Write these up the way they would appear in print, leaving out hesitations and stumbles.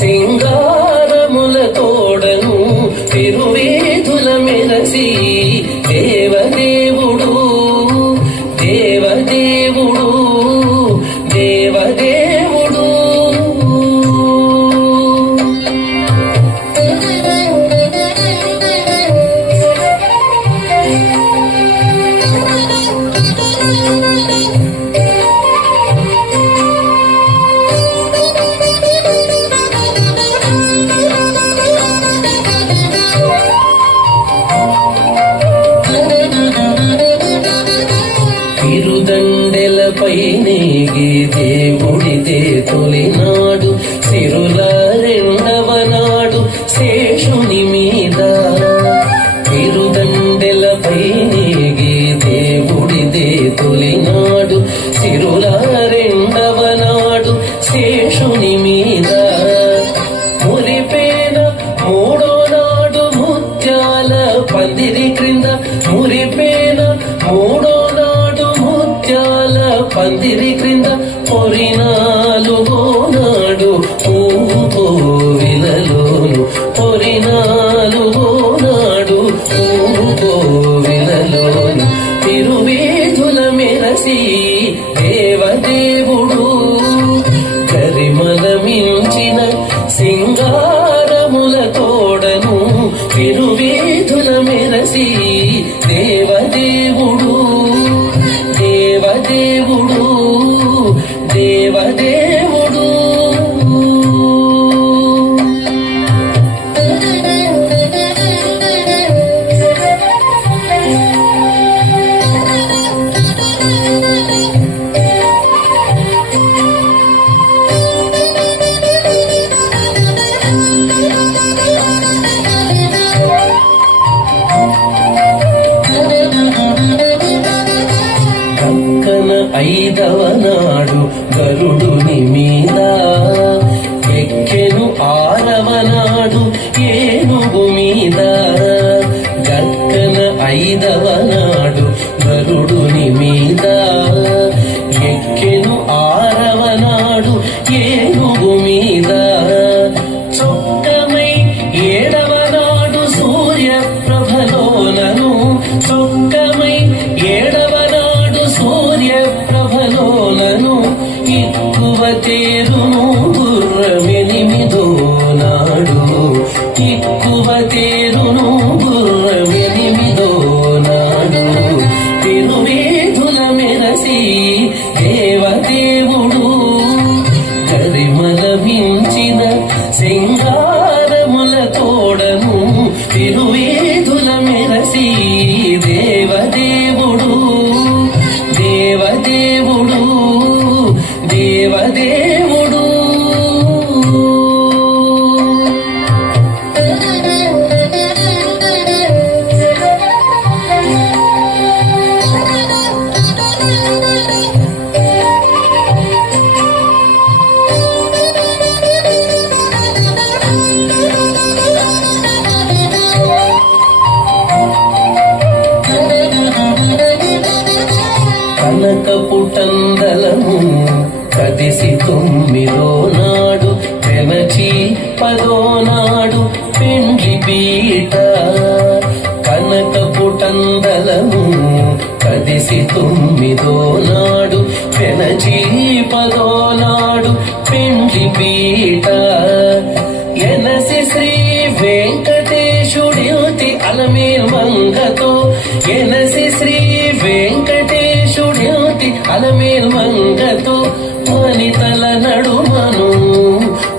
సింగారముల తోడను తిరువేధుల మెరసి దేవదేవుడు దేవదేవుడు దేవదేవుడు తిరుదండెలపై నేగి దేవుడిదే తొలినాడు సిరుల రెండవ నాడు శేషుని మీద తిరుదండెలపై నేగి దేవుడిదే తొలినాడు సిరుల రెండవ నాడు శేషుని మీద మురిపేన మూడో నాడు ముత్యాల పందిరి క్రింద మురిపేన మూడో పందిరి క్రింద పొరినాలుగో నాడు కోవిలలోను పొరినాలుగో నాడు కోవిలలోను తిరువేధుల మెరసి దేవదేవుడు కరిమల మించిన సింగారముల తోడను తిరువేధుల మెరసి దేవదేవుడు దేవదేవుడు దేవదేవుడు ఐదవ నాడు గరుడుని మీద ఎక్కెను ఆరవ నాడు ఏనుగు మీద గక్కన ఐదవ నాడు గరుడుని మీద ఎక్కెను ఆరవ నాడు ఏనుగు మీద చొక్కమై ఏడవ నాడు సూర్య ప్రభలోనను చొక్కమై ఏడవ నాడు సూర్య ప్రభలోనను ఎక్కువ తేరును గుర్రమెనిమిదో నాడు ఎక్కువ తేరును గుర్రమెనిమిదో నాడు తిరువేధుల మెరసి దేవదేవుడు కరిమల మించిన సింగారముల తోడను తిరువేధుల మెరసి దేవదేవుడు దేవదేవుడు దేవదేవుడు కనకపుటందలము కదిసి తొమ్మిదో నాడు పెనచి పదో నాడు పెండ్లి పీట కనకపుటందలము కదిసి తొమ్మిదో నాడు పెనచి పదో నాడు పెండ్లి పీట ఎనసి శ్రీ వెంకటేశుడి అలమేల్ మంగతో ఎనసి శ్రీ వెంకటేశుడి అలమేల్ మంగతో వనితల నడుమను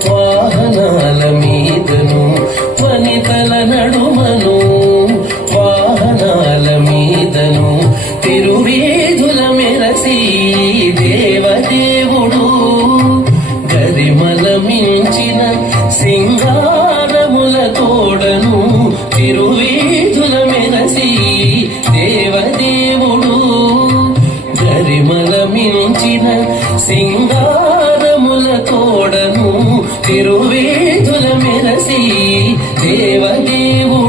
వాహనాల మీదను వనితల నడుమను వాహనాల మీదను తిరువేధుల మెరసి దేవదేవుడు గరిమల మించిన సింగారముల తోడను తిరువేధుల మెరసి దేవదేవుడు గరిమల మించిన సింగారముల తోడను తిరువేధుల మెరసి దేవదేవుడు